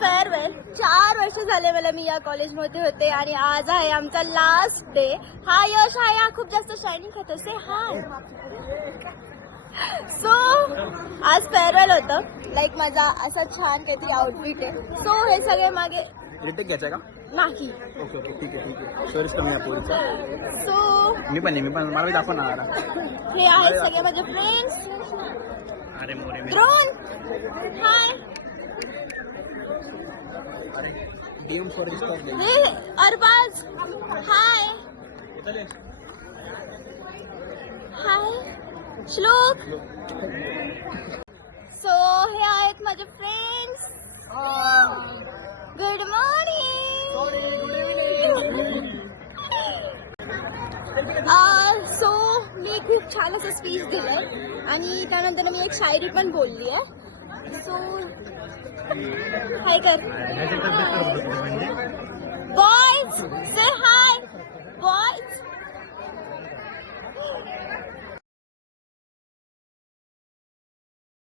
Farewell. 4 वर्ष झाले मला मी या कॉलेजमध्ये होते आणि आज आहे आमचा लास्ट डे. हा यश आहे, हा खूप जास्त शायनिंग खातो. से हाय. सो आज फेअरवेल होतं. लाईक माझा असा छान काहीतरी आउटफिट आहे. सो हे सगळे मागे रिटेक घ्यायचा का? नाही. ओके ओके ठीक आहे ठीक आहे. सॉरी कमी आहे पोरीचा. सो मी पण मला बी दाखव ना. हे आहेत सगळे माझे फ्रेंड्स. अरे मोरे द्रोण हाय. अरे गेम फॉर हे अरबाज हाय. हाय श्लोक. सो हे आहेत माझे फ्रेंड्स. Good morning. सो मी खूप छान असं स्पीच दिलं आणि त्यानंतर मी एक शायरी पण बोलली आहे. सो हाय कर बॉयज.